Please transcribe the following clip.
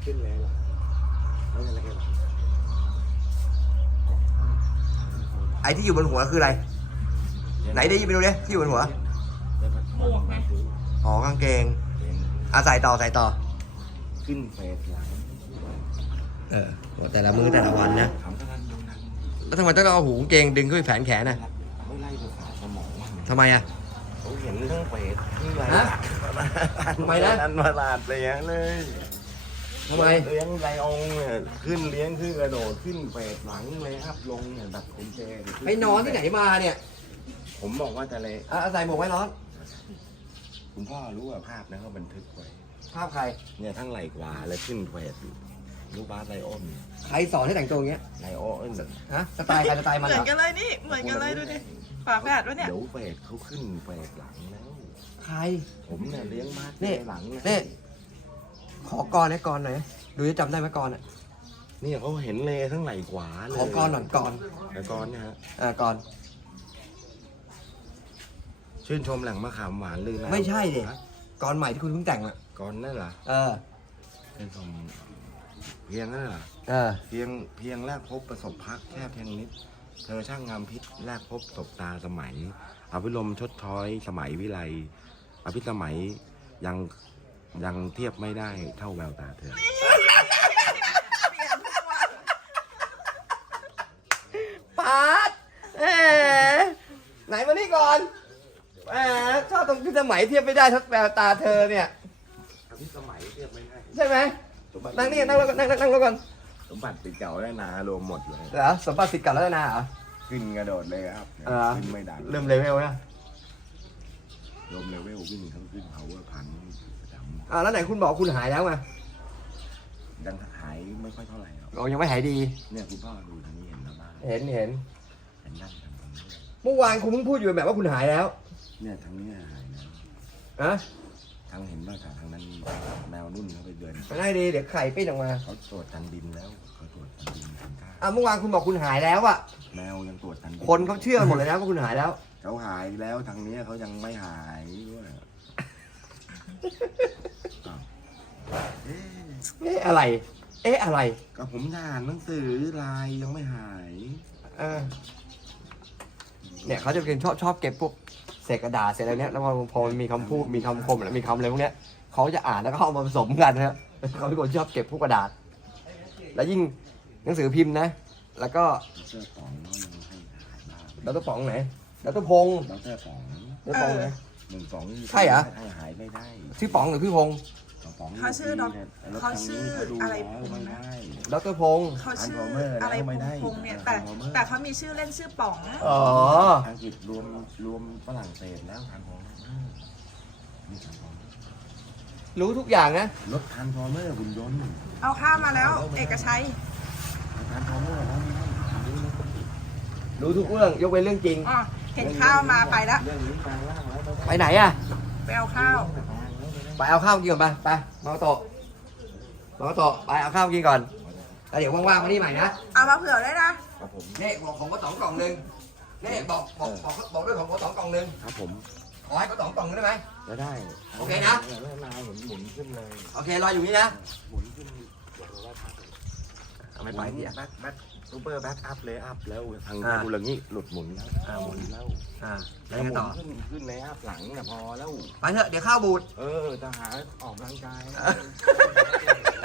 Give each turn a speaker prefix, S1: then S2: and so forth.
S1: ขึ้นเลยหรอไม่เป็นไรหรอ
S2: ไอ้ที่อยู่บนหัวคืออะไรไหนได้ยินไปดูดิที่อยู่บนหัว
S3: หมวกไง
S2: อ๋อกางเกงใส่ต่อ
S1: ขึ้นเฟสหลัง
S2: แต่ละมือแต่ละวันนะแล้วทำไมต้องเอาหูกางเกงดึงขึ้นไปแผนแขนน่ะ
S1: ไม่ไล่ภาษาสมอง
S2: ทำไมอ่ะ
S1: เขาเห็นเรื่องเฟสที่ไร
S2: ทำไมนะ
S1: อันประหลาดเลยเลย
S2: ทำไม
S1: เลี้ยงไลอองเนี่ยขึ้นเลี้ยงขึ้นกระโดดขึ้นเฟสหลังเลยครับลงเนี่ยแบบคุณเจ
S2: ไปนอนที่ไหนมาเนี่ย
S1: ผมบอกว่าจะเลย
S2: ใส่หมวกไว้ร้อน
S1: คุณพ่อรู้ว่าภาพนะเขาบันทึกไว้
S2: ภาพใคร
S1: เนี่ยทั้งไหล่ขวาและขึ้นเฟสลูกบาสไลออน
S2: ใครสอนให้แต่งตัวอย่างเงี้ย
S1: ไลออน
S2: ฮะสไตล์ใครสไตล์มัน
S3: เหมือนกันเลยนี่เหมือนกันเลยดูดิฝาแฝดวะเนี่ย
S1: เดี๋ยวเฟสเขาขึ้นเฟสหลังแล้ว
S2: ใคร
S1: ผมเนี่ยเลี้ยงมาหลัง
S2: นี่ขอกรให้กรหน่อยดูจะจำได้ไหมกรอ่ะ
S1: นี่เขาเห็นเลยทั้งไหล่ขวาเลย
S2: ขอกรหน่อยกร
S1: แต่กรเนี่ยฮะ
S2: กร
S1: ชื่นชมแหล่งมะขามหวานเลยนะ
S2: ไม่ใช่ดิกรใหม่ที่คุณเพิ่งแต่งอ่ะ
S1: กรนั่นเหรอชื่นชมเพียงนั่นเหรอเพียงแรกพบประสบพักแค่เพียงนิดเธอช่างงามพิษแรกพบตบตาสมัยอภิรมชดช้อยสมัยวิไลอภิสมัยยังเทียบไม่ได้เท่าแววตาเธอ
S2: ปาดไหนมานี่ก่อนชอบตรงที่สมัยเทียบไม่ได้ทักแววตาเธอเนี่ย
S1: อภิสมัยเทียบไม่ได้
S2: ใช่ไหมนั่งนี่นั่งแล้วก่อน
S1: สมบัติติดเก่าแล้วนารวมหมดเลย
S2: เหรอสมบัติติดเก่าแล้วนาเหรอ
S1: ขึ้นกระโดดเลยครับขึ้นไม่ดัง
S2: เริ่มเลเวลนะ
S1: รวมเลเวลวิ่งทั้งขึ้นเขาว่าพันประจ
S2: ำแล้วไหนคุณบอกคุณหายแล้วไง
S1: ยังหายไม่ค่อยเท่าไหร่หรอก
S2: ยังไม่หายดี
S1: เนี่ยคุณพ่อดูทางนี้เห็นแล้วบ้าง
S2: เห็น
S1: นั่นทางนี้
S2: เมื่อวานคุณเพิ่งพูดอยู่แบบว่าคุณหายแล้ว
S1: เนี่ยทางนี้หาย
S2: นะ
S1: ทางเห็นว่าทางนั้นแมวนุ่นเขาไปเดิน
S2: ไม่ได้ดีเดี๋ยวไข่ปิ้นออกมา
S1: เขาตรวจทางดินแล้วเขาตรวจทางดินทางก้า
S2: เมื่อวานคุณบอกคุณหายแล้วอะ
S1: แมวยังตรวจทางดิน
S2: คนเขาเชื่อหมดเลยนะว่าคุณหายแล้ว
S1: เขาหายแล้วทางนี้เขายังไม่หายด้วย
S2: อะไรอะไร
S1: ก็ผมอ่านหนังสือลายยังไม่หาย
S2: เนี่ยเขาจะเป็นชอบเก็บพวกเศษกระดาษเศษอะไรเนี้ยแล้วพอมีคำพูดมีคำคมหรือมีคำอะไรพวกเนี้ยเขาจะอ่านแล้วก็เอามาผสมกันนะครับเขาเป็นคนชอบเก็บพวกกระดาษแล้วยิ่งหนังสือพิมพ์นะแล้วก็ดร.ป๋องไหนดร.พงษ์
S1: ดร.ป๋อง
S2: ดร.ป๋องไหน
S1: ใช่เหรอหายไม่ได้
S2: ชื่อป๋องหรือพี่พงษ์
S3: เขาชื่ออะไรพงษ์นะ
S2: ดร.พงษ์
S3: เขาชื่ออะไรพงษ์เนี่ยแต่เขามีชื่อเล่นชื่อป๋อง
S1: อังกฤษรวมฝรั่งเศสแล้วทานฟอร์เมอร์
S2: รู้ทุกอย่างนะ
S1: รถทานฟอร์เมอร์หุ่นยนต์
S3: เอาข้ามมาแล้วเอกชัย
S1: ทานฟอร์เมอร์แล้ว
S2: รู้ทุกเรื่องยกเว้นเรื่องจริง
S3: เห็นข้าวมาไปแล้ว
S2: ไปไหนอะ
S3: ไปเอาข้าว
S2: ไปเอาข้าวกินก่อนไปมาโตะไปเอาข้าวกินก่อนแล้วเดี๋ยวว่างๆมานี่ใหม่นะ
S3: เอามาเผื่อด้วยนะ
S2: นี่บอกของป้าต๋องกล่องนึงนี่บอกด้วยของป้าต๋องกล่องนึง
S1: ครับผม
S2: ขอให้ป้าต๋องกล่องนึงได้ไหม
S1: ได้
S2: โอเคนะ
S1: หมุนขึ้นเลย
S2: โอเครออยู่นี่นะ
S1: หมุนขึ้น
S2: ไม่ไปที่
S1: แบ็คซูเปอร์แบ็คอัพเลยอัพแล้วทางดูอย่างนี้หลุดหมุนแล้วหมุนแล้ว
S2: แล้วต่อ
S1: ขึ้นเลยอัพหลังเนี่ยพอแล้ว
S2: ไปเถอะเดี๋ยวข้าวบูด
S1: จะหาออกกำลังกาย